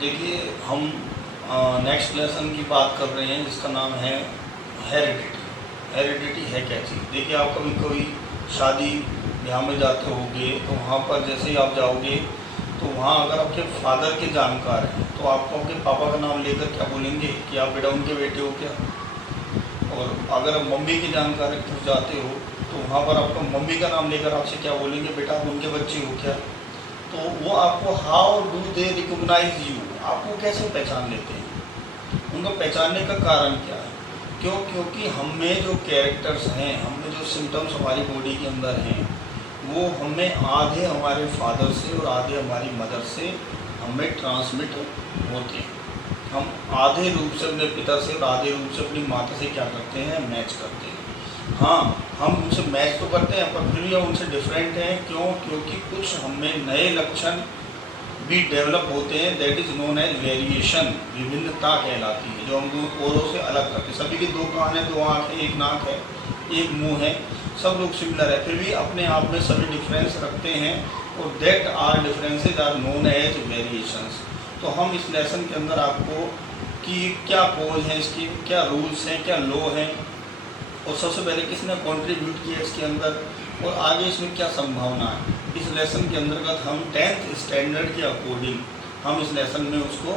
देखिए हम next lesson की बात कर रहे हैं जिसका नाम है हेरिडिटी। हेरिडिटी है क्या चीज़? देखिए आप कभी कभी शादी ब्याह में जाते होगे तो वहाँ पर जैसे ही आप जाओगे तो वहाँ अगर आपके फादर के जानकार हैं तो आपको आपके पापा का नाम लेकर क्या बोलेंगे कि आप बेटा उनके बेटे हो क्या। और अगर आप मम्मी के जानकार के जाते हो तो वहाँ पर आपको मम्मी का नाम लेकर आपसे क्या बोलेंगे, बेटा आप उनके बच्चे हो क्या। तो वो आपको how do they recognise you, आपको कैसे पहचान लेते हैं, उनको पहचानने का कारण क्या है? क्योंकि हम में जो कैरेक्टर्स हैं, हम में जो सिम्टम्स हमारी बॉडी के अंदर हैं वो हमें आधे हमारे फादर से और आधे हमारी मदर से हमें ट्रांसमिट होते हैं। हम आधे रूप से अपने पिता से और आधे रूप से अपनी माता से क्या करते हैं, मैच करते हैं। हाँ, हम उनसे मैच तो करते हैं पर फिर भी हम उनसे डिफरेंट हैं। क्योंकि कुछ हमें नए लक्षण भी डेवलप होते हैं, that is known as variation, विभिन्नता कहलाती है, जो हम औरों से अलग करते हैं। सभी के दो कान हैं, दो आँख है, एक नाक है, एक मुंह है, सब लोग सिमिलर है, फिर भी अपने आप में सभी डिफरेंस रखते हैं और that are differences are known as variations. तो हम इस लेसन के अंदर आपको कि क्या कोज है इसकी, क्या रूल्स हैं, क्या लॉ हैं और सबसे पहले किसने कंट्रीब्यूट किया इसके अंदर और आगे इसमें क्या संभावना है, इस लेसन के अंतर्गत हम 10th स्टैंडर्ड के अकॉर्डिंग हम इस लेसन में उसको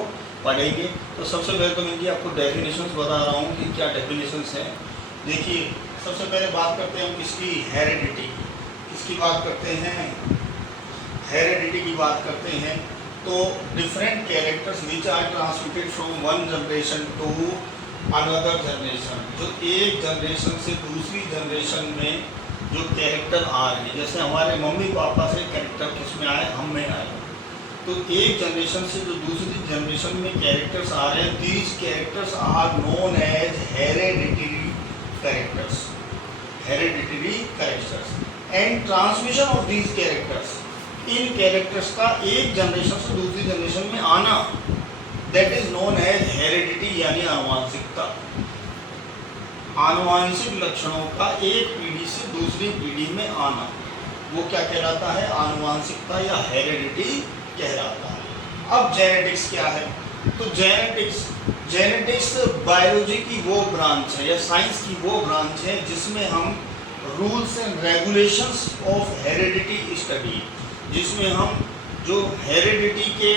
पढ़ेंगे। तो सबसे पहले तो मैं इनकी आपको डेफिनेशंस बता रहा हूँ कि क्या डेफिनेशंस हैं। देखिए सबसे पहले बात करते हैं हम किसकी, हेरिडिटी। किसकी बात करते हैं, हेरिडिटी की बात करते हैं। तो different characters which are transmitted from one generation to another generation, जो एक जनरेशन से दूसरी जनरेशन में जो कैरेक्टर आ रहे हैं, जैसे हमारे मम्मी पापा से कैरेक्टर किसमें आए, हम में आए, तो एक जनरेशन से जो दूसरी जनरेशन में कैरेक्टर्स आ रहे हैं, these characters are known as hereditary characters. Hereditary characters and transmission of these characters, इन कैरेक्टर्स का एक जनरेशन से दूसरी जनरेशन में आना, that is known as heredity, यानी आनुवांशिकता। आनुवांशिक लक्षणों का एक पीढ़ी से दूसरी पीढ़ी में आना, वो क्या कहलाता है, आनुवांशिकता या हेरिडिटी कहलाता है। अब जेनेटिक्स क्या है, तो जेनेटिक्स बायोलॉजी की वो ब्रांच है या साइंस की वो ब्रांच है जिसमें हम rules and regulations of heredity study, जिसमें हम जो हेरिडिटी के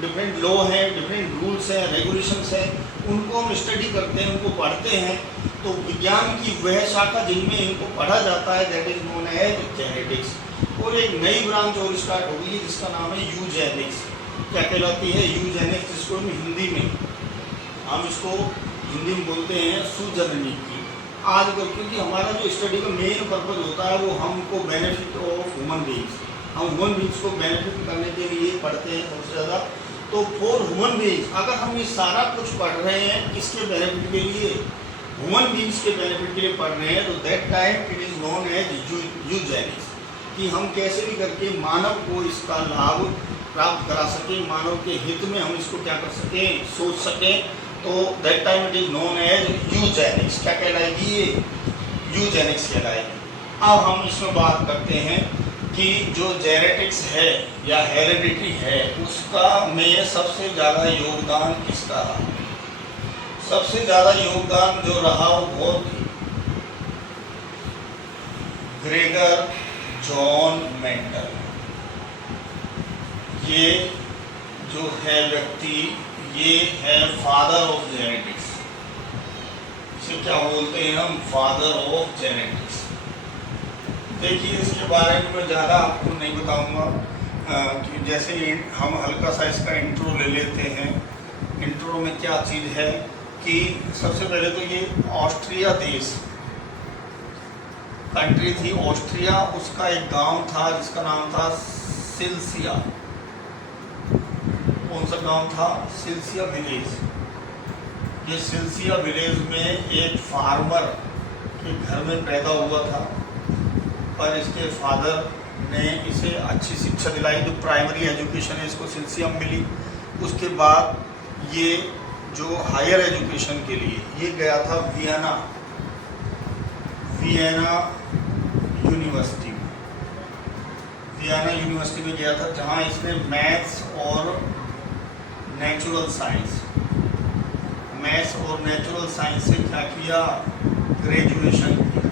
डिफरेंट लॉ हैं, डिफरेंट रूल्स हैं, रेगुलेशंस हैं, उनको हम स्टडी करते हैं, उनको पढ़ते हैं। तो विज्ञान की वह शाखा जिनमें इनको पढ़ा जाता है, that is known as genetics. और एक नई ब्रांच और स्टार्ट होगी है जिसका नाम है यूजेनिक्स। क्या कहलाती है, यूजेनिक्स, जिसको हम हिंदी में बोलते हैं सुजननी की। आजकल क्योंकि हमारा जो स्टडी का मेन पर्पज होता है वो हमको बेनिफिट ऑफ ह्यूमन बीइंग्स, हम ह्यूमन बीइंग्स को बेनिफिट करने के लिए पढ़ते हैं सबसे ज़्यादा। तो फॉर ह्यूमन बीइंग्स अगर हम ये सारा कुछ पढ़ रहे हैं किसके बेनिफिट के लिए, ह्यूमन बीइंग्स के बेनिफिट के लिए पढ़ रहे हैं, तो that time it is known as eugenics, कि हम कैसे भी करके मानव को इसका लाभ प्राप्त करा सकें, मानव के हित में हम इसको क्या कर सकें, सोच सकें। तो that time it is known as eugenics. क्या कहलाएगी ये, यूजेनिक्स कहलाएगी। अब हम इसमें बात करते हैं कि जो जेनेटिक्स है या हेरिडिटी है उसका में सबसे ज़्यादा योगदान किसका रहा। सबसे ज़्यादा योगदान जो रहा वो बहुत ग्रेगर जॉन मेंडल, ये जो है व्यक्ति, ये है फादर ऑफ जेनेटिक्स। इसे क्या बोलते हैं हम, फादर ऑफ जेनेटिक्स। देखिए इसके बारे में मैं ज़्यादा आपको नहीं बताऊंगा कि जैसे हम हल्का सा इसका इंट्रो ले लेते हैं। इंट्रो में क्या चीज़ है कि सबसे पहले तो ये ऑस्ट्रिया देश कंट्री थी, ऑस्ट्रिया, उसका एक गांव था जिसका नाम था सिल्सिया। कौन सा गांव था, सिल्सिया विलेज। ये सिल्सिया विलेज में एक फार्मर के घर में पैदा हुआ था, पर इसके फादर ने इसे अच्छी शिक्षा दिलाई, जो प्राइमरी एजुकेशन है इसको सिल्सिया में मिली। उसके बाद ये जो हायर एजुकेशन के लिए ये गया था वियना यूनिवर्सिटी में, वियना यूनिवर्सिटी में गया था, जहाँ इसने मैथ्स और नेचुरल साइंस, मैथ्स और नेचुरल साइंस से क्या किया, ग्रेजुएशन किया।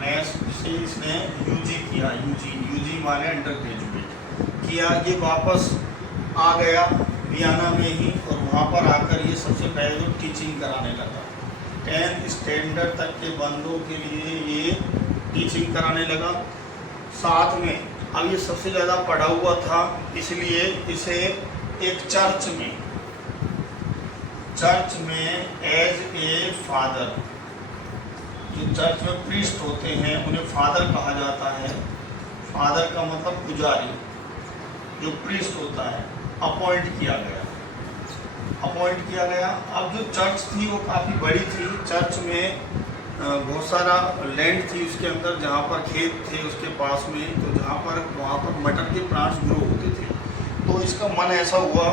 मैथ्स से इसने यूजी किया, यूजी माने अंडर ग्रेजुएट किया। ये वापस आ गया वियना में ही, और वहाँ पर आकर ये सबसे पहले तो टीचिंग कराने लगा। 10th स्टैंडर्ड तक के बंदों के लिए ये टीचिंग कराने लगा। साथ में अब ये सबसे ज़्यादा पढ़ा हुआ था, इसलिए इसे एक चर्च में एज ए फादर, जो चर्च में प्रीस्ट होते हैं उन्हें फादर कहा जाता है। फादर का मतलब पुजारी, जो प्रीस्ट होता है, अपॉइंट किया गया। अब जो चर्च थी वो काफ़ी बड़ी थी। चर्च में बहुत सारा लैंड थी उसके अंदर, जहाँ पर खेत थे उसके पास में, तो वहाँ पर मटर के प्लांट्स ग्रो होते थे। तो इसका मन ऐसा हुआ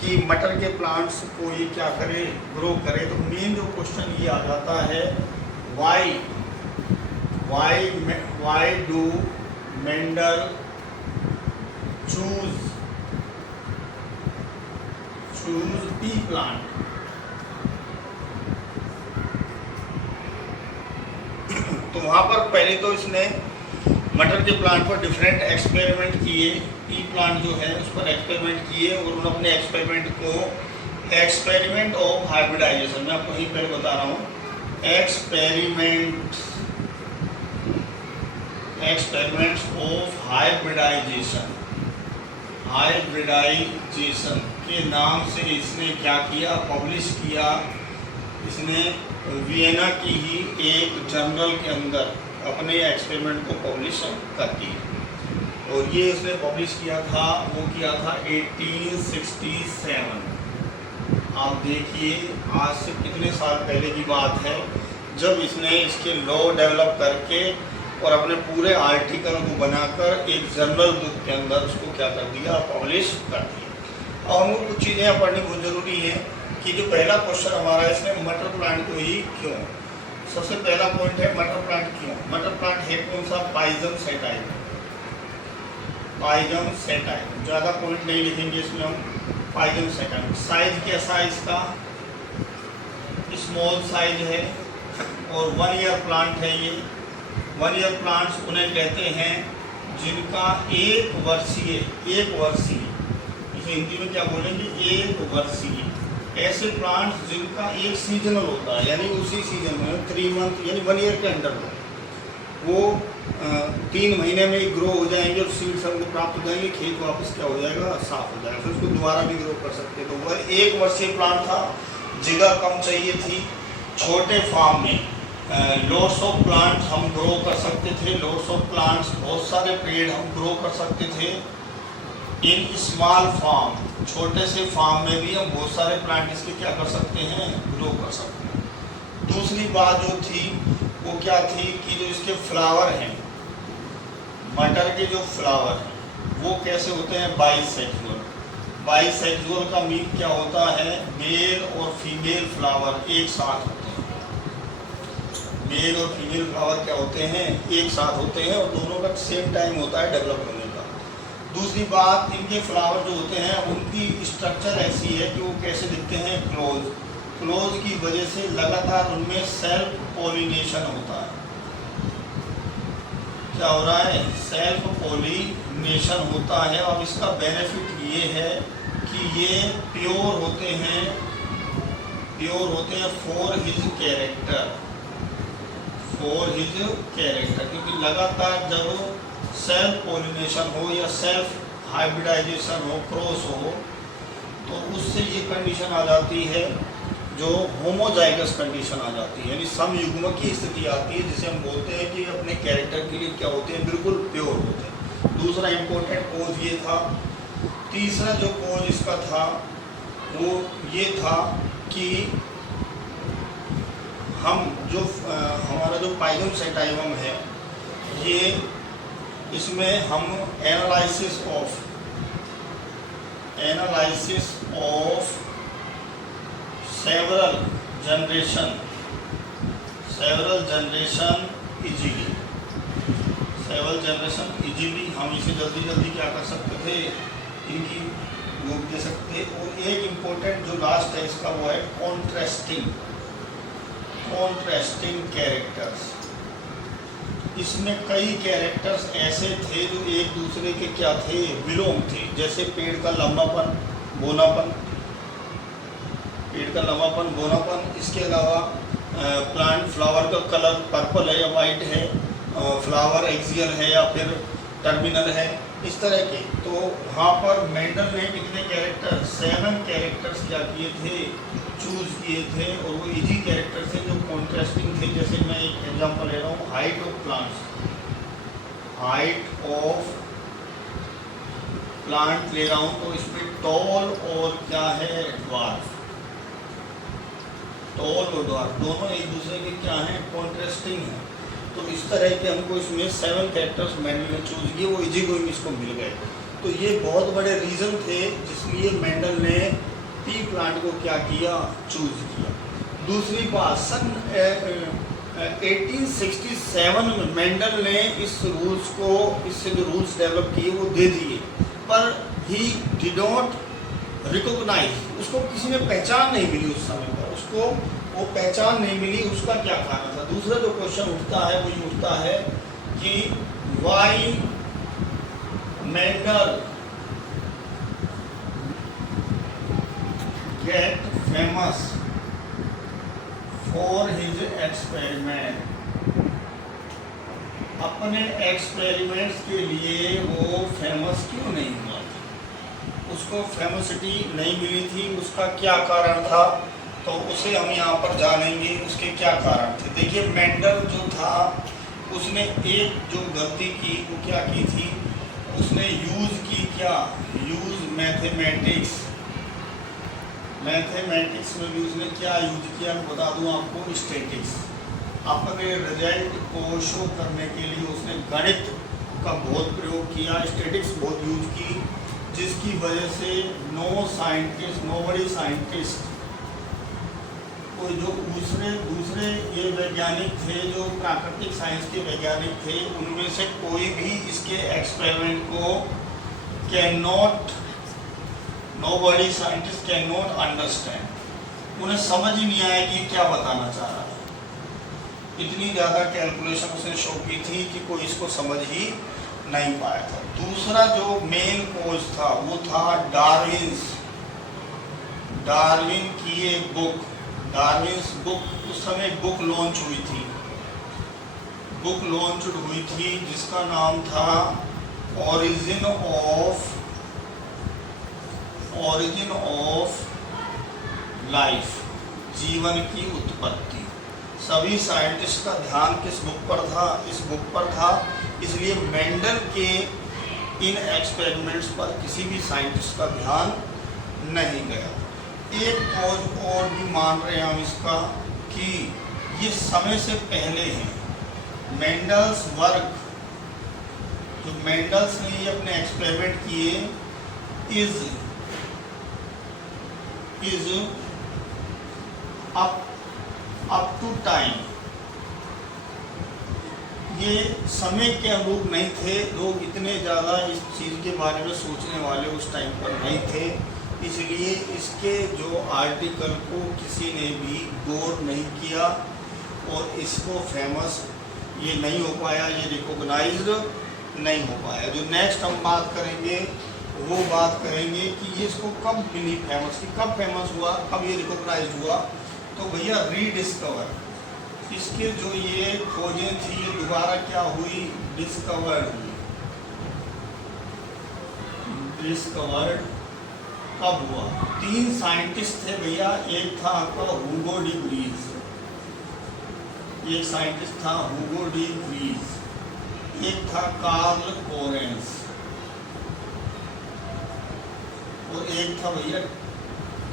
कि मटर के प्लांट्स को ये क्या करे, ग्रो करे। तो मेन जो क्वेश्चन ये आ जाता है, why do Mendel choose P plant. तो वहाँ पर पहले तो इसने मटर के प्लांट पर डिफरेंट एक्सपेरिमेंट किए, पी प्लांट जो है उस पर एक्सपेरिमेंट किए, और उन्होंने अपने एक्सपेरिमेंट को एक्सपेरिमेंट ऑफ हाइब्रिडाइजेशन, मैं आपको यहीं पर बता रहा हूँ, एक्सपेरिमेंट्स ऑफ हाइब्रिडाइजेशन के नाम से इसने क्या किया, पब्लिश किया। इसने वियना की ही एक जर्नल के अंदर अपने एक्सपेरिमेंट को पब्लिश कर दिया, और ये इसने पब्लिश किया था, वो किया था 1867। आप देखिए आज से कितने साल पहले की बात है, जब इसने इसके लॉ डेवलप करके और अपने पूरे आर्टिकल को बनाकर एक जर्नल बुक के अंदर उसको क्या कर दिया, पब्लिश कर दिया। और हमको कुछ चीज़ें पढ़नी बहुत ज़रूरी है कि जो पहला क्वेश्चन हमारा है, इसमें मटर प्लांट को ही क्यों, सबसे पहला पॉइंट है मटर प्लांट क्यों। मटर प्लांट है कौन सा, पाइजम सेटाइल। ज़्यादा पॉइंट नहीं लिखेंगे इसमें हम, पाइजम सेटाइल। साइज कैसा है इसका, स्मॉल साइज है, और 1 ईयर प्लांट है ये। 1 ईयर प्लांट्स उन्हें कहते हैं जिनका एक वर्षीय, इसे हिंदी में क्या बोलेंगे, एक वर्षीय। ऐसे प्लांट्स जिनका एक सीजनल होता है, यानी उसी सीजन में 3 मंथ यानी 1 ईयर के अंदर वो 3 महीने में ही ग्रो हो जाएंगे, और सीड्स हमको प्राप्त हो जाएंगे, खेत वापस क्या हो जाएगा, साफ हो जाएगा, फिर उसको दोबारा भी ग्रो कर सकते हैं। तो वह 1 वर्षीय प्लांट था, जगह कम चाहिए थी। छोटे फार्म में लोट्स ऑफ प्लांट्स हम ग्रो कर सकते थे, लोट्स ऑफ प्लांट्स, बहुत सारे पेड़ हम ग्रो कर सकते थे। इन स्मॉल फार्म, छोटे से फार्म में भी हम बहुत सारे प्लांट इसके क्या कर सकते हैं, ग्रो कर सकते हैं। दूसरी बात जो थी वो क्या थी कि जो इसके फ्लावर हैं, मटर के जो फ्लावर हैं वो कैसे होते हैं, बाइसेक्सुअल का मीन क्या होता है, मेल और फीमेल फ्लावर एक साथ होते हैं। मेल और फीमेल फ्लावर क्या होते हैं, एक साथ होते हैं, और दोनों का सेम टाइम होता है डेवलप होने का। दूसरी बात, इनके फ्लावर जो होते हैं उनकी स्ट्रक्चर ऐसी है कि वो कैसे दिखते हैं, क्लोज की वजह से लगातार उनमें सेल्फ पॉलिनेशन होता है। क्या हो रहा है, सेल्फ पॉलिनेशन होता है। और इसका बेनिफिट ये है कि ये प्योर होते हैं फॉर हिज कैरेक्टर, क्योंकि लगातार जब सेल्फ पॉलिनेशन हो या सेल्फ हाइब्रिडाइजेशन हो, क्रॉस हो, तो उससे ये कंडीशन आ जाती है जो होमोजाइगस कंडीशन आ जाती है, यानी समयुग्म की स्थिति आती है, जिसे हम बोलते हैं कि अपने कैरेक्टर के लिए क्या होते हैं, बिल्कुल प्योर होते हैं। दूसरा इम्पोर्टेंट कोज ये था। तीसरा जो कोज इसका था वो ये था कि हम जो हमारा जो पाइजम सेटाइवम है, ये इसमें हम analysis of several generation easily हम इसे जल्दी क्या कर सकते थे, इनकी वो भी दे सकते। और एक इम्पोर्टेंट जो लास्ट है इसका वो है कॉन्ट्रास्टिंग कैरेक्टर्स। इसमें कई कैरेक्टर्स ऐसे थे जो एक दूसरे के क्या थे, विलोम थे। जैसे पेड़ का लंबापन, बोनापन। इसके अलावा प्लांट फ्लावर का कलर पर्पल है या वाइट है, फ्लावर एक्सियल है या फिर टर्मिनल है, इस तरह के। तो वहाँ पर मेंडल ने कितने कैरेक्टर, 7 कैरेक्टर्स क्या किए थे, चूज किए थे। और वो इजी कैरेक्टर थे जो कॉन्ट्रास्टिंग थे। जैसे मैं एक एग्जांपल ले रहा हूँ, हाइट ऑफ प्लांट ले रहा हूँ, तो इसमें टॉल और क्या है, ड्वार्फ। टॉल और ड्वार्फ दोनों एक दूसरे के क्या हैं, कॉन्ट्रास्टिंग हैं। तो इस तरह के हमको इसमें 7 कैरेक्टर्स मेंडल ने चूज किए, वो इजी गोइंग इसको मिल गए। तो ये बहुत बड़े रीज़न थे जिसलिए मेंडल ने पी प्लांट को क्या किया, चूज किया। दूसरी बात, सन 1867 में मेंडल ने इस रूल्स को, इससे जो रूल्स डेवलप किए वो दे दिए, पर ही डिड नॉट रिकॉग्नाइज, उसको किसी ने पहचान नहीं मिली उस समय पर, उसको वो पहचान नहीं मिली। उसका क्या कारण था? दूसरा जो क्वेश्चन उठता है वो ये उठता है कि why Mendel get famous for his experiment. अपने एक्सपेरिमेंट्स के लिए वो फेमस क्यों नहीं हुआ? उसको फेमसिटी नहीं मिली थी, उसका क्या कारण था? तो उसे हम यहाँ पर जानेंगे, उसके क्या कारण थे। देखिए, मेंडल जो था उसने एक जो गलती की वो क्या की थी, उसने यूज़ की क्या, मैथमेटिक्स में भी उसने क्या यूज किया, मैं बता दूँ आपको, स्टैटिक्स। अपने रिजल्ट को शो करने के लिए उसने गणित का बहुत प्रयोग किया, स्टैटिक्स बहुत यूज की, जिसकी वजह से नोबडी साइंटिस्ट, कोई जो दूसरे ये वैज्ञानिक थे जो प्राकृतिक साइंस के वैज्ञानिक थे, उनमें से कोई भी इसके एक्सपेरिमेंट को nobody scientist can not understand. उन्हें समझ ही नहीं आया कि क्या बताना चाह रहा है। इतनी ज़्यादा कैलकुलेशन उसने शो की थी कि कोई इसको समझ ही नहीं पाया था। दूसरा जो मेन कोज था वो था डार्विन की एक बुक, डार्विन्स बुक। उस समय बुक लॉन्च हुई थी जिसका नाम था ओरिजिन ऑफ लाइफ, जीवन की उत्पत्ति। सभी साइंटिस्ट का ध्यान किस बुक पर था, इस बुक पर था। इसलिए मेंडल के इन एक्सपेरिमेंट्स पर किसी भी साइंटिस्ट का ध्यान नहीं गया। एक कॉज और भी मान रहे हैं हम इसका कि ये समय से पहले है। मेंडल्स वर्क, जो मेंडल्स ने ये अपने एक्सपेरिमेंट किए, इज अप टू टाइम, ये समय के अनुरूप नहीं थे। लोग इतने ज़्यादा इस चीज़ के बारे में सोचने वाले उस टाइम पर नहीं थे, इसलिए इसके जो आर्टिकल को किसी ने भी गौर नहीं किया और इसको फेमस ये नहीं हो पाया, ये रिकॉग्नाइज्ड नहीं हो पाया। जो नेक्स्ट हम बात करेंगे वो बात करेंगे कि ये इसको कब मिली फेमस, कि कब फेमस हुआ, कब ये रिकॉग्नाइज्ड हुआ। तो भैया रीडिस्कवर, इसके जो ये खोजें थी ये दोबारा क्या हुई, डिस्कवर्ड कब हुआ? 3 साइंटिस्ट थे भैया। एक था आपका हुगो डी व्रीज, एक साइंटिस्ट था हुगो डी व्रीज, एक था कार्ल कोरेंस और एक था भैया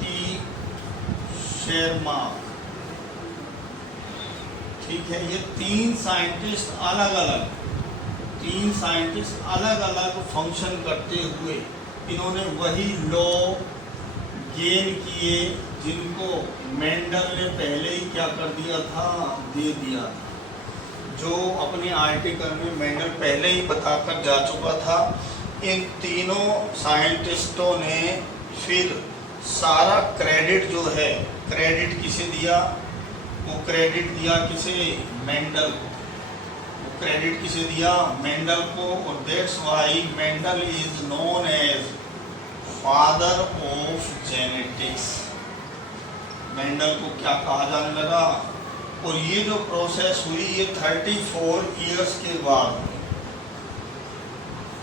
टी शेरमार्क। ठीक है, ये 3 साइंटिस्ट अलग अलग फंक्शन करते हुए इन्होंने वही लॉ गेन किए जिनको मेंडल ने पहले ही क्या कर दिया था, दे दिया था। जो अपने आर्टिकल में मेंडल पहले ही बताकर जा चुका था। इन तीनों साइंटिस्टों ने फिर सारा क्रेडिट जो है, क्रेडिट किसे दिया, वो क्रेडिट दिया किसे, मेंडल को। वो क्रेडिट किसे दिया, मेंडल को। और that's why Mendel is known as father of genetics. Mendel को क्या कहा जाने लगा। और ये जो प्रोसेस हुई ये 34 इयर्स के बाद,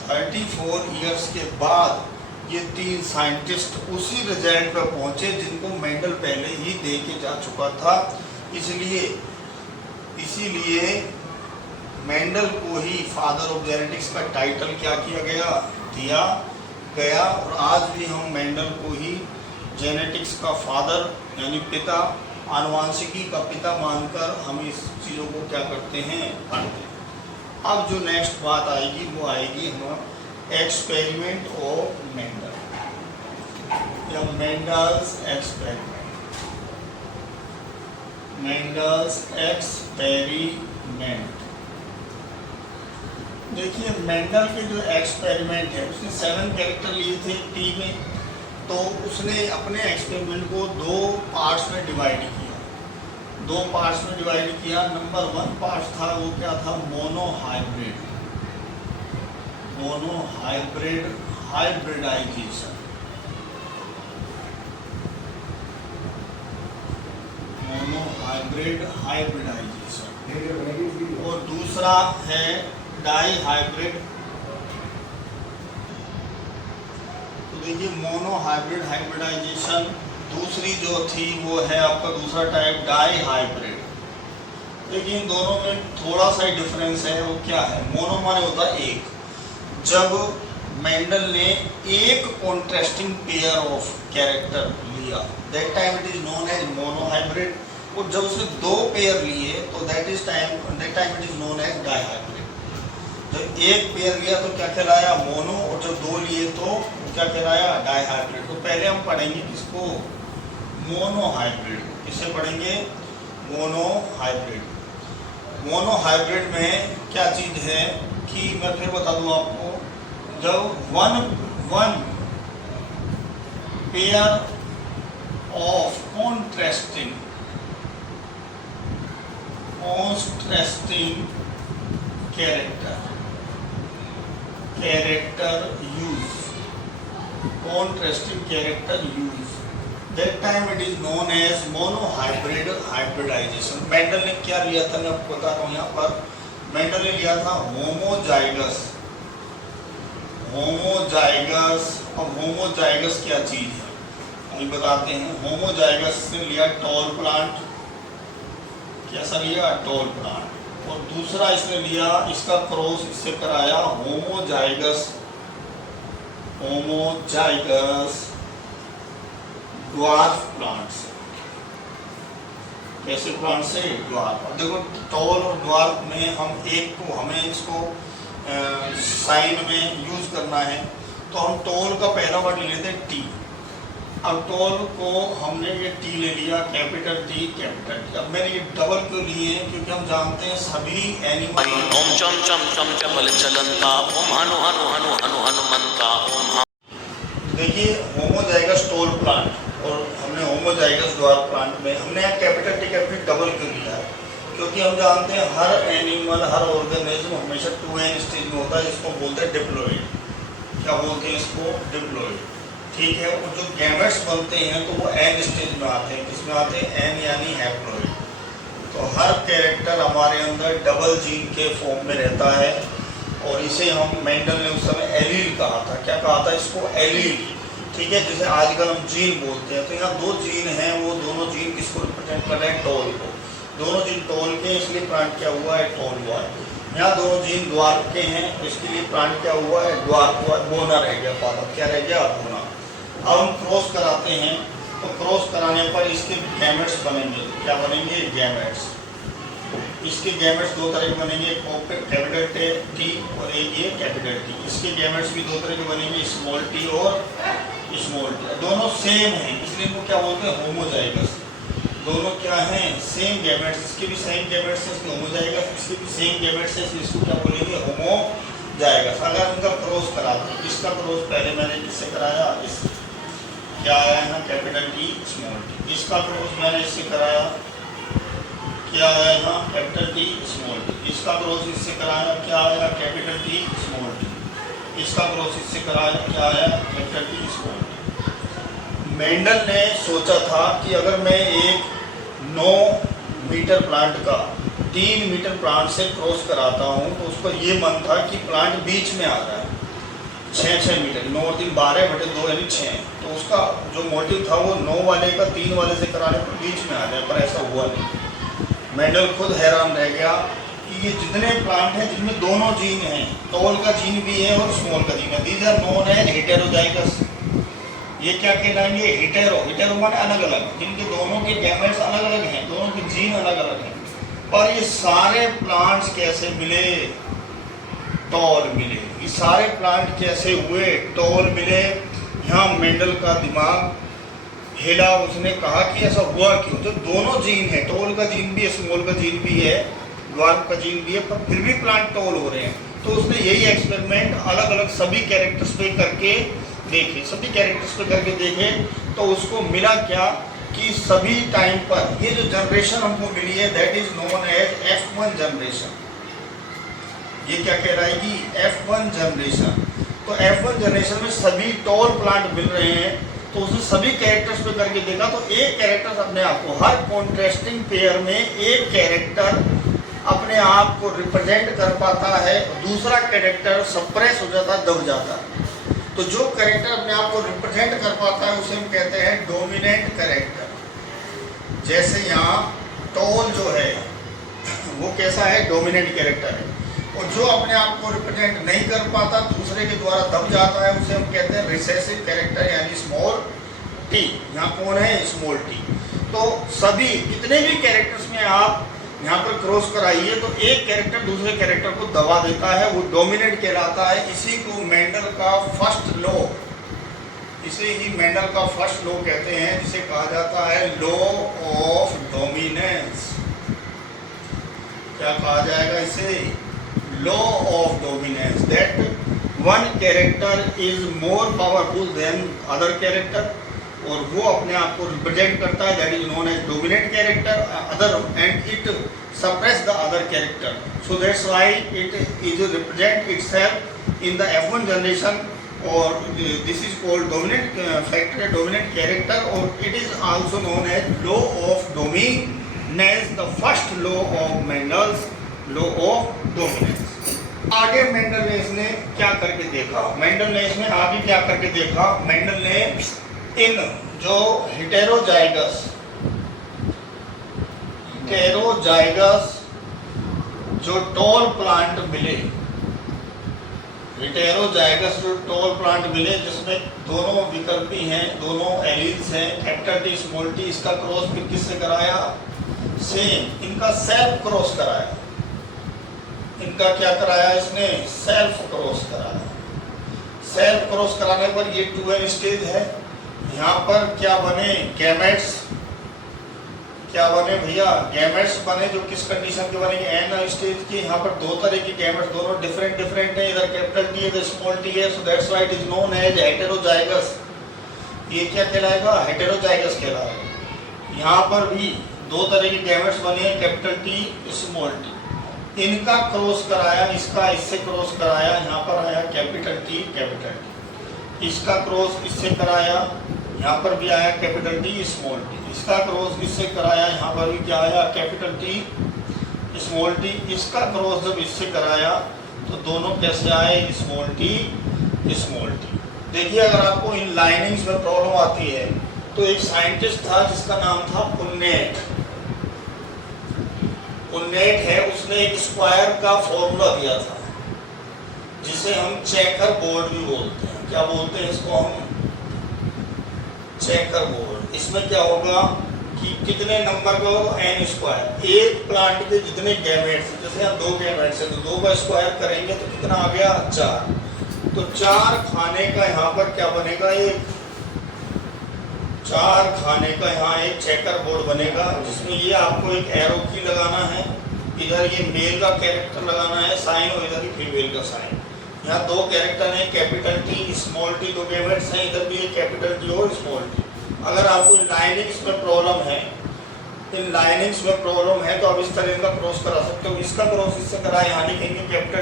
34 इयर्स के बाद ये 3 साइंटिस्ट उसी रिजल्ट पर पहुंचे जिनको मेंडल पहले ही दे के जा चुका था। इसीलिए मेंडल को ही फादर ऑफ जेनेटिक्स का टाइटल क्या किया गया, दिया गया। और आज भी हम मेंडल को ही जेनेटिक्स का फादर यानी पिता, आनुवांशिकी का पिता मानकर हम इस चीज़ों को क्या करते हैं, पढ़ते हैं। अब जो नेक्स्ट बात आएगी वो आएगी हम एक्सपेरिमेंट ऑफ मेंडल या मेंडल्स एक्सपेरिमेंट। मेंडल्स एक्सपेरिमेंट, देखिए मेंडल के जो एक्सपेरिमेंट है उसने 7 कैरेक्टर लिए थे टी में। तो उसने अपने एक्सपेरिमेंट को 2 पार्ट्स में डिवाइड किया। 2 पार्ट्स में डिवाइड किया। नंबर 1 पार्ट था वो क्या था, monohybrid, monohybrid hybridisation, monohybrid hybridisation. और दूसरा है डाई हाइब्रिड। तो देखिए मोनोहाइब्रिड हाइब्रिडाइजेशन, दूसरी जो थी वो है आपका दूसरा टाइप डाई हाइब्रिड। लेकिन इन दोनों में थोड़ा सा ही डिफरेंस है। वो क्या है, मोनो माने होता है एक। जब मेंडल ने एक कॉन्ट्रास्टिंग पेयर ऑफ कैरेक्टर लिया that time it is known as monohybrid. और जब उसने 2 पेयर लिए तो that time it is known as dihybrid. जब एक पेयर लिया तो क्या कहलाया, मोनो। और जब 2 लिए तो क्या कहलाया, डाई हाइब्रिड। तो पहले हम पढ़ेंगे किसको, मोनोहाइब्रिड। किसे पढ़ेंगे, मोनोहाइब्रिड। मोनोहाइब्रिड में क्या चीज़ है कि मैं फिर बता दूं आपको, जब one pair of contrasting character use, contrasting character use, that time it is known as monohybrid hybridization। Mendel ने क्या लिया था, मैं आपको बता रहा हूँ यहाँ पर। मेंडल ने लिया था होमोजाइगस। होमोजाइगस, अब होमोजाइगस क्या चीज है हम बताते हैं। होमोजाइगस से लिया टॉल प्लांट, कैसा लिया, टॉल प्लांट। और दूसरा इसने लिया, इसका क्रॉस इससे कराया होमोजाइगस ड्वार्फ प्लांट से। कैसे प्लांट से, ड्वार्फ। अब देखो टॉल और ड्वार्फ में हम एक को, हमें इसको साइन में यूज करना है तो हम टॉल का पहला वर्ड ले लेते हैं टी। अब टॉल को हमने ये टी ले लिया, कैपिटल टी कैपिटल टी। अब मैंने ये डबल क्यों लिए हैं, क्योंकि हम जानते हैं सभी एनिमल, ओम चम चम चम चपल चलंता, ओम हनु हनु हनु हनु हनुमंता, ओम। देखिए होमोजाइगस टॉल प्लांट और हमने होमोजाइगस ड्वार्फ प्लांट में हमने यहाँ कैपिटल टी कैपिटल डबल क्यों लिया है, क्योंकि हम जानते हैं हर एनिमल, हर ऑर्गेनिज्म हमेशा 2n स्टेज में होता है, जिसको बोलते हैं डिप्लॉइड। क्या बोलते हैं इसको, डिप्लॉइड। ठीक है। और जो गैमेट्स बनते हैं तो वो n स्टेज में आते हैं। किसमें आते हैं, n यानी हैप्लॉइड। तो हर कैरेक्टर हमारे अंदर डबल जीन के फॉर्म में रहता है और इसे हम मेंडल ने उस समय एलील कहा था। क्या कहा था इसको, एलील। ठीक है। जैसे आजकल हम जीन बोलते हैं तो यहाँ 2 जीन हैं, वो दोनों जीन किसको रिप्रेजेंट कर रहे हैं, टॉल को। दोनों जीन टॉल के, इसलिए प्लांट क्या हुआ है, टॉल हुआ है। यहाँ दोनों जीन ड्वार्फ के हैं, इसके लिए प्लांट क्या हुआ है, ड्वार्फ हुआ। बोना रह गया, फादर क्या रह गया, बोना। अब हम क्रॉस कराते हैं तो क्रॉस कराने पर इसके गैमेट्स बनेंगे। क्या बनेंगे, गैमेट्स। इसके गैमेट्स 2 तरह के बनेंगे, कैपिटल टी और एक ये कैपिटल टी। इसके गैमेट्स भी 2 तरह के बनेंगे, स्मॉल टी और स्मॉल टी। दोनों सेम हैं, इसलिए इनको क्या बोलते हैं, होमोजाइगस। दोनों क्या हैं, सेम गैमेट्स। इसके भी सेम गैमेट्स है, इसके होमोजाइगस। इसके भी सेम गैमेट्स है, इसको क्या बोलेंगे, होमोजाइगस। अगर इनका क्रॉस कराते हैं, इसका क्रॉस पहले मैंने किससे कराया, इस क्या आया यहाँ कैपिटल टी स्मॉल टी। इसका क्रॉस मैंने इससे कराया, क्या आया यहाँ कैपिटल टी स्मॉल टी। इसका क्रॉस इससे कराया, क्या आया कैपिटल टी स्मॉल टी। इसका क्रॉस इससे कराया, क्या आया capital T small T. Mendel ने सोचा था कि अगर मैं एक 9 मीटर प्लांट का 3 मीटर प्लांट से क्रॉस कराता हूँ तो उसको ये मन था कि प्लांट बीच में आ रहा है 6 मीटर, 9 और 3 12/2 यानी 6। तो उसका जो मोटिव था वो 9 वाले का 3 वाले से कराने पर बीच में आ जाए, पर ऐसा हुआ नहीं। मेंडल खुद हैरान रह गया कि ये जितने प्लांट हैं जिनमें दोनों जीन हैं, टॉल का जीन भी है और स्मॉल का जीन है, these are known as heterozygous. ये क्या कहलाएंगे हेटेरो, हेटेरो माने अलग अलग, जिनके दोनों के गैमेट्स अलग अलग हैं, दोनों के जीन अलग अलग हैं। पर ये सारे प्लांट्स कैसे मिले, टॉल मिले। ये सारे प्लांट कैसे हुए, टॉल मिले। यहाँ मेंडल का दिमाग हिला, उसने कहा कि ऐसा हुआ क्यों। तो दोनों जीन है, टॉल का जीन भी है, स्मॉल का जीन भी है, ड्वार्फ का जीन भी है, पर फिर भी प्लांट टॉल हो रहे हैं। तो उसने यही एक्सपेरिमेंट अलग अलग सभी कैरेक्टर्स पे करके देखे, सभी कैरेक्टर्स पे करके देखे, तो उसको मिला क्या कि सभी टाइम पर ये जो जनरेशन हमको मिली है that is known as F1 generation. ये क्या कहलाएगी F1 जनरेशन। तो F1 जनरेशन में सभी टॉल प्लांट मिल रहे हैं, तो उसने सभी कैरेक्टर्स पे करके देखा तो एक कैरेक्टर अपने आप को, हर कॉन्ट्रास्टिंग पेयर में एक कैरेक्टर अपने आप को रिप्रेजेंट कर पाता है, दूसरा कैरेक्टर सप्रेस हो जाता है, दब जाता है। तो जो कैरेक्टर अपने आप को रिप्रेजेंट कर पाता है उसे हम कहते हैं डोमिनेंट कैरेक्टर। जैसे यहाँ टॉल जो है वो कैसा है, डोमिनेंट कैरेक्टर है। और जो अपने आप को रिप्रेजेंट नहीं कर पाता, दूसरे के द्वारा दब जाता है, उसे हम कहते हैं रिसेसिव कैरेक्टर यानी स्मॉल टी। यहाँ कौन है, स्मॉल टी। तो सभी कितने भी कैरेक्टर्स में आप यहाँ पर क्रॉस कराइए तो एक कैरेक्टर दूसरे कैरेक्टर को दबा देता है, वो डोमिनेंट कहलाता है। इसी को मेंडल का फर्स्ट लॉ, इसे ही मेंडल का फर्स्ट लॉ कहते हैं, जिसे कहा जाता है लॉ ऑफ डोमिनेंस। क्या कहा जाएगा इसे, law of dominance, that one character is more powerful than other character, और वो अपने आप को रिप्रेजेंट करता है, that is known as dominant character other, and it suppress the other character, so that's why it is represent itself in the F1 generation, और this is called dominant factor, dominant character, और it is also known as law of dominance, the first law of Mendel's law of dominance. आगे Mendel ने इसने क्या करके देखा, Mendel ने इसमें आगे क्या करके देखा, मेंडल ने इन जो हेटेरोजाइगस जो टॉल प्लांट मिले, हेटेरोजाइगस जो टॉल प्लांट मिले जिसमें दोनों विकल्पी हैं, दोनों एलील्स हैं, कैपिटल टी स्मॉल टी, इसका क्रॉस फिर किससे कराया, सेम इनका सेल्फ क्रॉस कराया। इनका क्या कराया, इसने सेल्फ क्रॉस कराया। सेल्फ क्रॉस कराने पर ये 2n स्टेज है। यहाँ पर क्या बने, गैमेट्स, क्या बने भैया, गैमेट्स बने, जो किस कंडीशन के बनेंगे, n स्टेज के। यहाँ पर दो तरह की गैमेट्स, दोनों डिफरेंट है, इधर कैपिटल टी है, इधर स्मॉल टी है, so that's why it is known as heterozygous. ये क्या कहलाएगा, हेटेरोजाइगस कहलाएगा। यहाँ पर भी दो तरह के गैमेट्स बने, कैपिटल टी, स्मॉल टी। इनका क्रॉस कराया, इसका इससे क्रॉस कराया, यहाँ पर आया कैपिटल टी, इसका क्रॉस इससे कराया, यहाँ पर भी आया कैपिटल टी, स्मॉल टी। इसका क्रॉस इससे कराया, यहाँ पर भी क्या आया, कैपिटल टी, स्मॉल टी। इसका क्रॉस जब इससे कराया तो दोनों कैसे आए, स्मॉल टी, स्मॉल टी। देखिए अगर आपको इन लाइनिंग्स में प्रॉब्लम आती है तो एक साइंटिस्ट था जिसका नाम था पुन्नेट है, उसने एक स्क्वायर का फॉर्मूला दिया था जिसे हम चेकर बोर्ड भी बोलते हैं। क्या बोलते हैं इसको हम, चेकर बोर्ड। इसमें क्या होगा कि कितने नंबर का होगा, n स्क्वायर। एक प्लांट के जितने गैमेट्स, जैसे हम 2 गैमेट्स हैं तो 2 का स्क्वायर करेंगे तो कितना आ गया, 4। तो 4 खाने का यहाँ पर क्या बनेगा, एक 4 खाने का यहाँ एक चेकर बोर्ड बनेगा, जिसमें ये आपको एक एरो की लगाना है, इधर ये मेल का कैरेक्टर लगाना है साइन, और इधर फीमेल का साइन। यहाँ दो कैरेक्टर हैं, कैपिटल टी स्मॉल टी, दो गैमेट्स हैं, इधर भी एक कैपिटल टी और स्मॉल टी। अगर आपको इन लाइनिंग्स में प्रॉब्लम है, इन लाइनिंग्स में प्रॉब्लम है, तो आप इस तरह इनका क्रॉस करा सकते हो। इसका क्रॉस इससे कराए, यहाँ लिखेंगे कैपिटल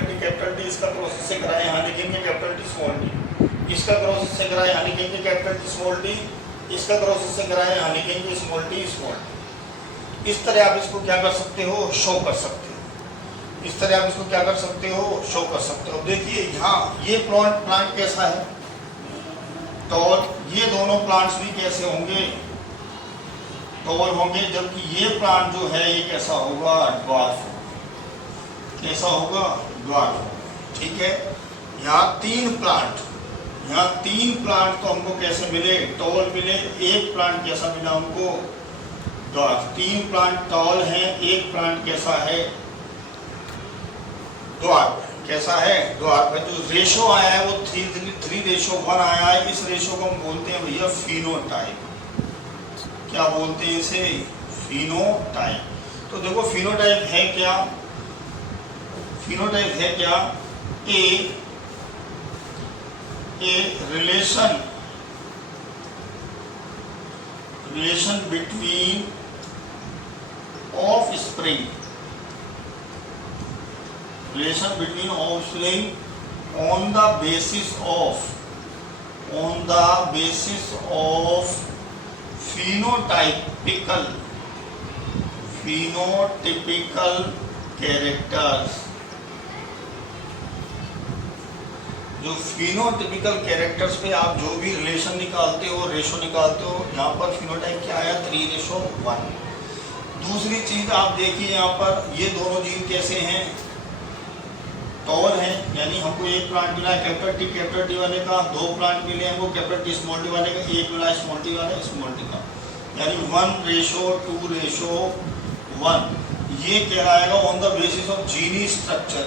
टी, इसका क्रॉस इससे कराए, यहाँ लिखेंगे कैपिटल टी स्मॉल टी, इसका क्रॉस इससे कराए, यहाँ लिखेंगे कैपिटल टी स्मॉल टी, इसका क्रॉस इससे कराए, यहाँ लिखेंगे स्मॉल टी स्मॉल टी। इस तरह आप इसको क्या कर सकते हो, शो कर सकते हो। इस तरह आप इसको क्या कर सकते हो, शो कर सकते हो। देखिए यहाँ ये प्लांट कैसा है, टॉल। ये दोनों प्लांट्स भी कैसे होंगे, टॉल होंगे, जबकि ये प्लांट जो है ये कैसा होगा, ड्वार्फ होगा। कैसा होगा, ड्वार्फ होगा। ठीक है, यहाँ तीन प्लांट तो हमको कैसे मिले, टॉल मिले। एक प्लांट कैसा मिला हमको, ड्वार्फ। तीन प्लांट टॉल हैं, एक प्लांट कैसा है, ड्वार्फ। कैसा है, ड्वार्फ है। जो रेशो आया है वो 3:1 आया है। इस रेशो को हम बोलते हैं भैया फिनोटाइप। क्या बोलते हैं इसे, फिनोटाइप। तो देखो फिनोटाइप है क्या, फिनोटाइप है क्या, a relation between offspring on the basis of phenotypical characters। जो फिनोटिपिकल कैरेक्टर्स पे आप जो भी रिलेशन निकालते हो, रेशो निकालते हो, यहाँ पर फिनोटाइप क्या आया, 3:1। दूसरी चीज आप देखिए यहाँ पर ये दोनों जीन कैसे हैं, टॉल हैं। यानी हमको एक प्लांट मिला है कैपिटल टी वाले का, दो प्लांट मिले हमको कैपिटल टी स्मॉल टी वाले का, एक मिला स्मॉल टी वाले स्मॉल टी का, यानी 1:2:1। ये कहलाएगा on the basis of gene structure.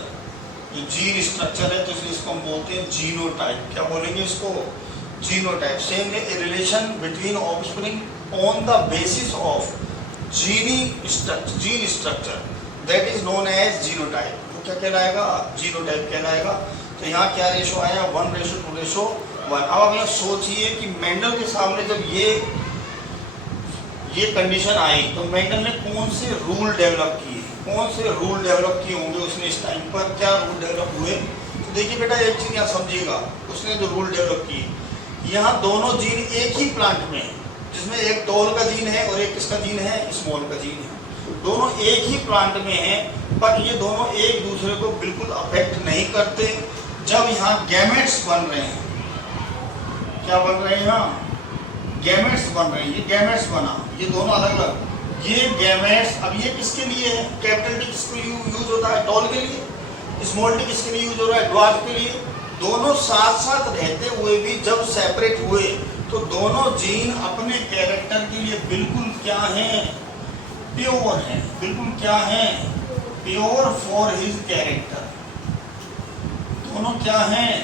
जो जीन स्ट्रक्चर है तो इसलिए इसको हम बोलते हैं जीनोटाइप। क्या बोलेंगे इसको, जीनोटाइप। सेम है relation between offspring on the basis of gene structure, that is known as genotype. तो क्या कहलाएगा, जीनोटाइप कहलाएगा। तो यहाँ क्या रेशो आया, 1:2:1। अब आप यहाँ सोचिए कि मेंडल के सामने जब ये कंडीशन आई तो मेंडल ने कौन से रूल डेवलप किए, होंगे उसने इस टाइम पर, क्या रूल डेवलप हुए। तो देखिए बेटा एक चीज यहाँ समझिएगा, उसने जो रूल डेवलप किए, यहाँ दोनों जीन एक ही प्लांट में है, जिसमें एक टॉल का जीन है और एक किसका जीन है, स्मॉल का जीन है। दोनों एक ही प्लांट में हैं, पर ये दोनों एक दूसरे को बिल्कुल अफेक्ट नहीं करते। जब यहाँ गैमेट्स बन रहे हैं, क्या बन रहे हैं, यहाँ गैमेट्स बन रहे हैं, ये गैमेट्स बना, ये दोनों अलग अलग, ये गैमेट्स। अब ये किसके लिए है, कैपिटल टी किसके लिए यूज होता है, टॉल के लिए, स्मॉल टी किसके लिए यूज हो रहा है, ड्वार्फ के लिए। दोनों साथ साथ रहते हुए भी जब सेपरेट हुए तो दोनों जीन अपने कैरेक्टर के लिए बिल्कुल क्या हैं, प्योर हैं। बिल्कुल क्या हैं, प्योर फॉर हिज कैरेक्टर। दोनों क्या हैं,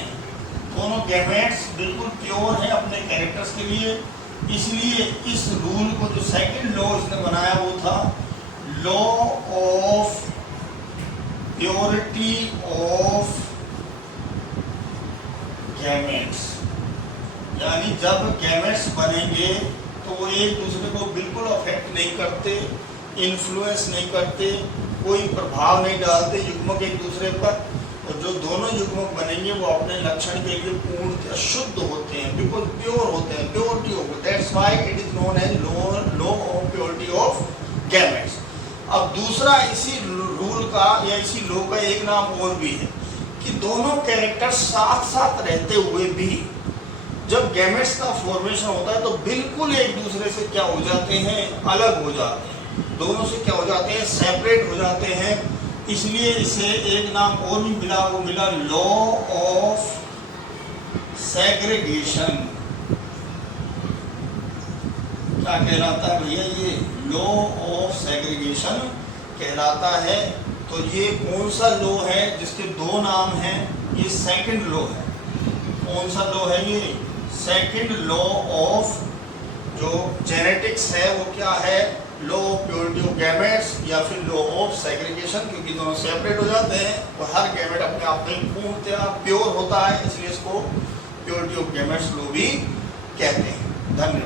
दोनों गैमेट्स बिल्कुल प्योर हैं अपने कैरेक्टर्स के लिए। इसलिए इस रूल को जो सेकंड लॉ इसने बनाया वो था law of purity of gametes. यानी जब गैमेट्स बनेंगे तो वो एक दूसरे को बिल्कुल अफेक्ट नहीं करते, इन्फ्लुएंस नहीं करते, कोई प्रभाव नहीं डालते युग्मक एक दूसरे पर। और जो दोनों युग्मक बनेंगे वो अपने लक्षण के लिए पूर्ण शुद्ध होते हैं, बिल्कुल प्योर होते हैं, प्योरिटी होगी। That's why it is known as law of purity of gametes. अब दूसरा इसी रूल का या इसी लॉ का एक नाम और भी है कि दोनों कैरेक्टर साथ साथ रहते हुए भी जब गैमेट्स का फॉर्मेशन होता है तो बिल्कुल एक दूसरे से क्या हो जाते हैं, अलग हो जाते हैं, दोनों से क्या हो जाते हैं, सेपरेट हो जाते हैं। इसलिए इसे एक नाम और भी मिला, वो मिला लॉ ऑफ सेग्रीगेशन। क्या कहलाता है भैया, ये लॉ ऑफ सेग्रीगेशन कहलाता है। तो ये कौन सा लॉ है जिसके दो नाम हैं, ये सेकंड लॉ है। कौन सा लॉ है ये, सेकंड लॉ ऑफ जो जेनेटिक्स है वो क्या है, लो ऑफ प्योरिटी ऑफ गैमेट्स या फिर लो ऑफ सेग्रीगेशन, क्योंकि दोनों सेपरेट हो जाते हैं और हर गैमेट अपने आप में पूर्णतः प्योर होता है, इसलिए इसको प्योरिटी ऑफ गैमेट्स लो भी कहते हैं। धन्यवाद।